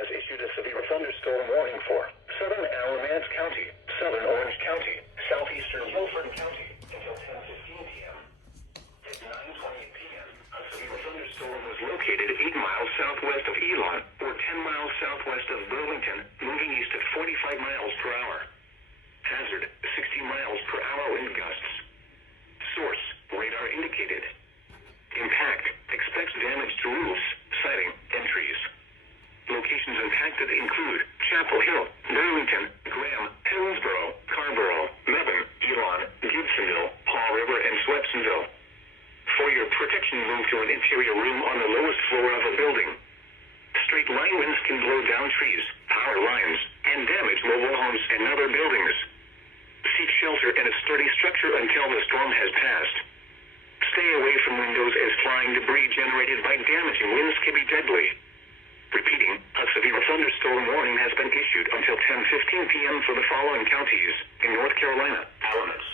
has issued a severe thunderstorm warning for southern Alamance County, southern Orange County, southeastern Guilford County until 10:15 p.m. At 9:28 p.m., a severe thunderstorm was located 8 miles southwest of Elon, or 10 miles southwest of Burlington, moving east at 45 miles per hour. Hazard, 60 miles per hour wind gusts. Source, radar indicated. Impact, expects damage to roofs, siding, and trees. Locations impacted include Chapel Hill, Burlington, Graham, Hillsborough, Carrboro, Mebane, Elon, Gibsonville, Paul River, and Swepsonville. For your protection, move to an interior room on the lowest floor of a building. Straight line winds can blow down trees, power lines, and damage mobile homes and other buildings. Seek shelter in a sturdy structure until the storm has passed. Stay away from windows as flying debris generated by damaging winds can be deadly. Repeating, a severe thunderstorm warning has been issued until 10:15 p.m. for the following counties in North Carolina: Alamance,